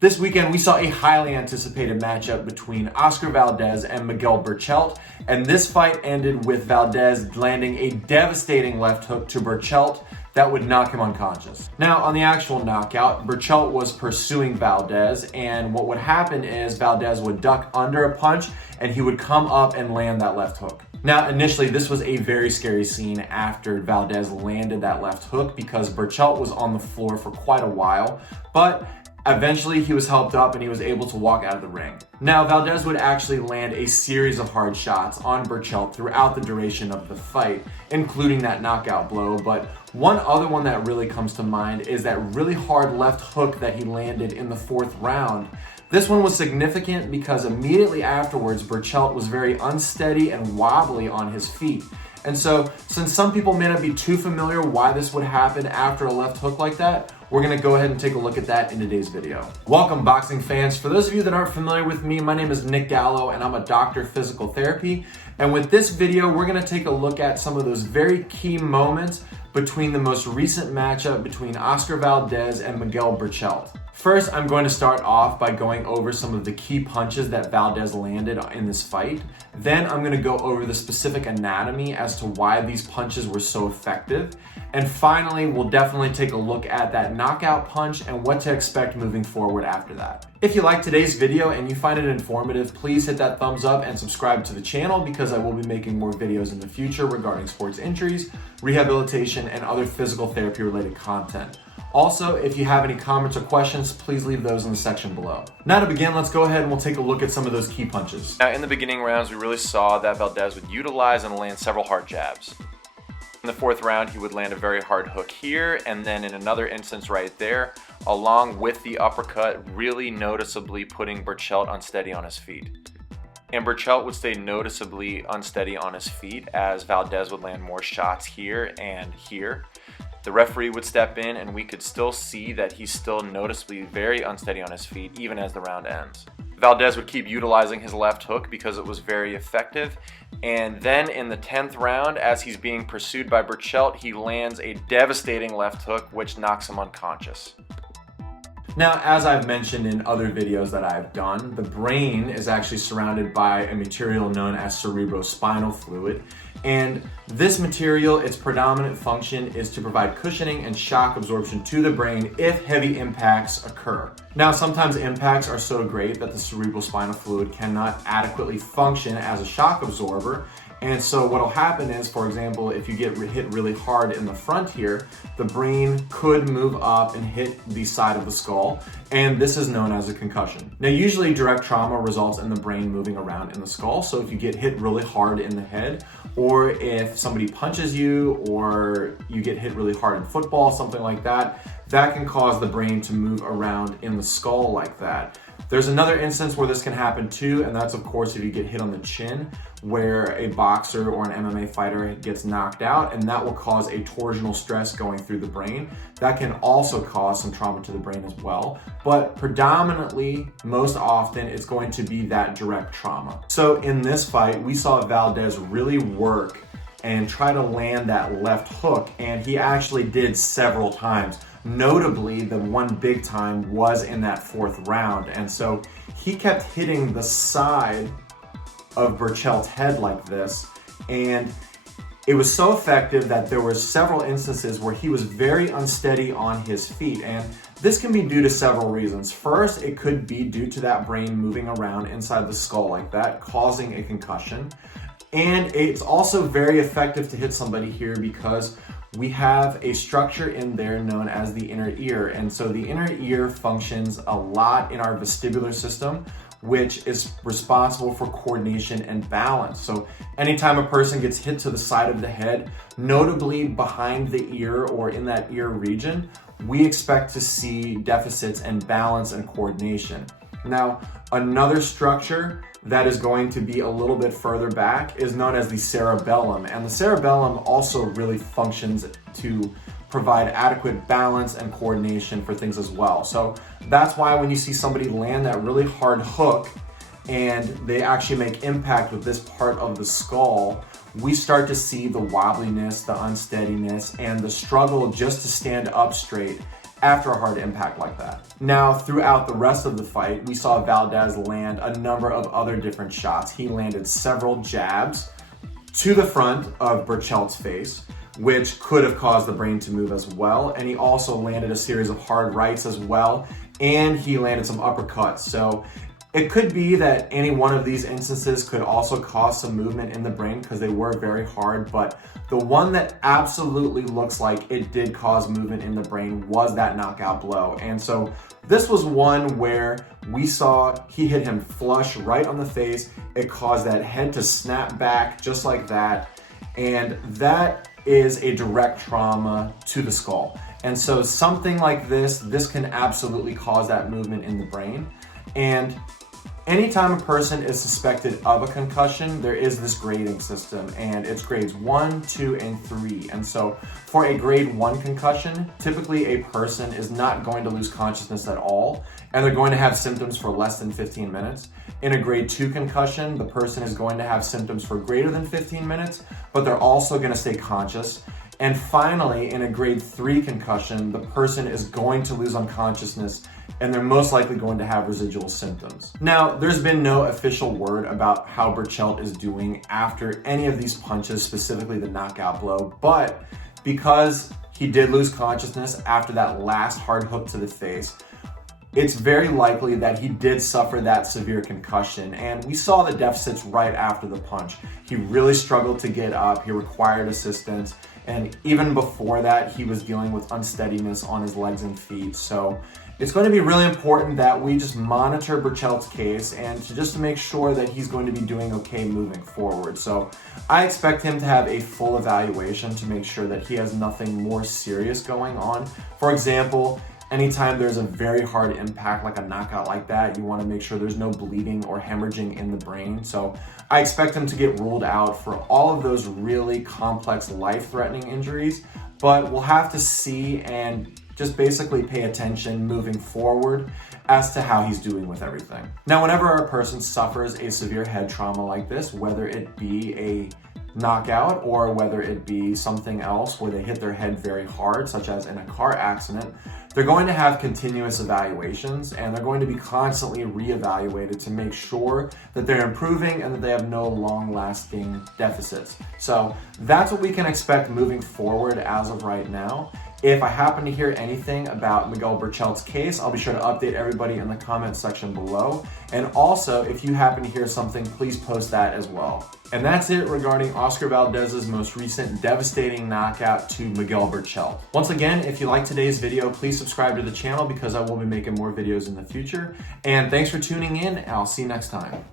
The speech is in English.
This weekend, we saw a highly anticipated matchup between Oscar Valdez and Miguel Berchelt, and this fight ended with Valdez landing a devastating left hook to Berchelt that would knock him unconscious. Now, on the actual knockout, Berchelt was pursuing Valdez, and what would happen is Valdez would duck under a punch, and he would come up and land that left hook. Now, initially, this was a very scary scene after Valdez landed that left hook because Berchelt was on the floor for quite a while, but eventually, he was helped up and he was able to walk out of the ring. Now, Valdez would actually land a series of hard shots on Berchelt throughout the duration of the fight, including that knockout blow. But one other one that really comes to mind is that really hard left hook that he landed in the fourth round. This one was significant because immediately afterwards, Berchelt was very unsteady and wobbly on his feet. And so, since some people may not be too familiar why this would happen after a left hook like that, we're gonna go ahead and take a look at that in today's video. Welcome, boxing fans. For those of you that aren't familiar with me, my name is Nick Gallo and I'm a doctor of physical therapy. And with this video, we're gonna take a look at some of those very key moments between the most recent matchup between Oscar Valdez and Miguel Berchelt. First, I'm going to start off by going over some of the key punches that Valdez landed in this fight. Then I'm going to go over the specific anatomy as to why these punches were so effective. And finally, we'll definitely take a look at that knockout punch and what to expect moving forward after that. If you like today's video and you find it informative, please hit that thumbs up and subscribe to the channel because I will be making more videos in the future regarding sports injuries, rehabilitation, and other physical therapy related content. Also, if you have any comments or questions, please leave those in the section below. Now to begin, let's go ahead and we'll take a look at some of those key punches. Now, in the beginning rounds, we really saw that Valdez would utilize and land several hard jabs. In the fourth round, he would land a very hard hook here, and then in another instance right there, along with the uppercut, really noticeably putting Berchelt unsteady on his feet. And Berchelt would stay noticeably unsteady on his feet as Valdez would land more shots here and here. The referee would step in and we could still see that he's still noticeably very unsteady on his feet even as the round ends. Valdez would keep utilizing his left hook because it was very effective. And then in the 10th round, as he's being pursued by Berchelt, he lands a devastating left hook which knocks him unconscious. Now, as I've mentioned in other videos that I've done, the brain is actually surrounded by a material known as cerebrospinal fluid. And this material, its predominant function is to provide cushioning and shock absorption to the brain if heavy impacts occur. Now, sometimes impacts are so great that the cerebrospinal fluid cannot adequately function as a shock absorber. And so what'll happen is, for example, if you get hit really hard in the front here, the brain could move up and hit the side of the skull, and this is known as a concussion. Now, usually direct trauma results in the brain moving around in the skull, so if you get hit really hard in the head, or if somebody punches you, or you get hit really hard in football, something like that, that can cause the brain to move around in the skull like that. There's another instance where this can happen too, and that's of course if you get hit on the chin, where a boxer or an MMA fighter gets knocked out, and that will cause a torsional stress going through the brain. That can also cause some trauma to the brain as well, but predominantly, most often, it's going to be that direct trauma. So in this fight, we saw Valdez really work and try to land that left hook, and he actually did several times. Notably, the one big time was in that fourth round, and so he kept hitting the side of Berchelt's head like this, and it was so effective that there were several instances where he was very unsteady on his feet, and this can be due to several reasons. First, it could be due to that brain moving around inside the skull like that, causing a concussion. And it's also very effective to hit somebody here because we have a structure in there known as the inner ear. And so the inner ear functions a lot in our vestibular system, which is responsible for coordination and balance. So anytime a person gets hit to the side of the head, notably behind the ear or in that ear region, we expect to see deficits in balance and coordination. Now, another structure that is going to be a little bit further back is known as the cerebellum. And the cerebellum also really functions to provide adequate balance and coordination for things as well. So that's why when you see somebody land that really hard hook and they actually make impact with this part of the skull, we start to see the wobbliness, the unsteadiness, and the struggle just to stand up straight after a hard impact like that. Now, throughout the rest of the fight, we saw Valdez land a number of other different shots. He landed several jabs to the front of Berchelt's face, which could have caused the brain to move as well. And he also landed a series of hard rights as well, and he landed some uppercuts. So it could be that any one of these instances could also cause some movement in the brain because they were very hard, but the one that absolutely looks like it did cause movement in the brain was that knockout blow. And so this was one where we saw he hit him flush right on the face. It caused that head to snap back just like that. And that is a direct trauma to the skull. And so something like this can absolutely cause that movement in the brain. And anytime a person is suspected of a concussion, there is this grading system, and it's grades 1, 2, and 3. And so for a grade 1 concussion, typically a person is not going to lose consciousness at all, and they're going to have symptoms for less than 15 minutes. In a grade 2 concussion, the person is going to have symptoms for greater than 15 minutes, but they're also going to stay conscious. And finally, in a grade 3 concussion, the person is going to lose unconsciousness, and they're most likely going to have residual symptoms. Now, there's been no official word about how Berchelt is doing after any of these punches, specifically the knockout blow, but because he did lose consciousness after that last hard hook to the face, it's very likely that he did suffer that severe concussion. And we saw the deficits right after the punch. He really struggled to get up, he required assistance, and even before that, he was dealing with unsteadiness on his legs and feet. So it's going to be really important that we just monitor Berchelt's case and just to make sure that he's going to be doing okay moving forward. So I expect him to have a full evaluation to make sure that he has nothing more serious going on. For example, anytime there's a very hard impact like a knockout like that, you want to make sure there's no bleeding or hemorrhaging in the brain. So I expect him to get ruled out for all of those really complex life-threatening injuries, but we'll have to see and just basically pay attention moving forward as to how he's doing with everything. Now, whenever a person suffers a severe head trauma like this, whether it be a knockout or whether it be something else where they hit their head very hard, such as in a car accident, they're going to have continuous evaluations and they're going to be constantly reevaluated to make sure that they're improving and that they have no long-lasting deficits. So that's what we can expect moving forward as of right now. If I happen to hear anything about Miguel Berchelt's case, I'll be sure to update everybody in the comment section below. And also, if you happen to hear something, please post that as well. And that's it regarding Oscar Valdez's most recent devastating knockout to Miguel Berchelt. Once again, if you like today's video, please subscribe to the channel because I will be making more videos in the future. And thanks for tuning in. I'll see you next time.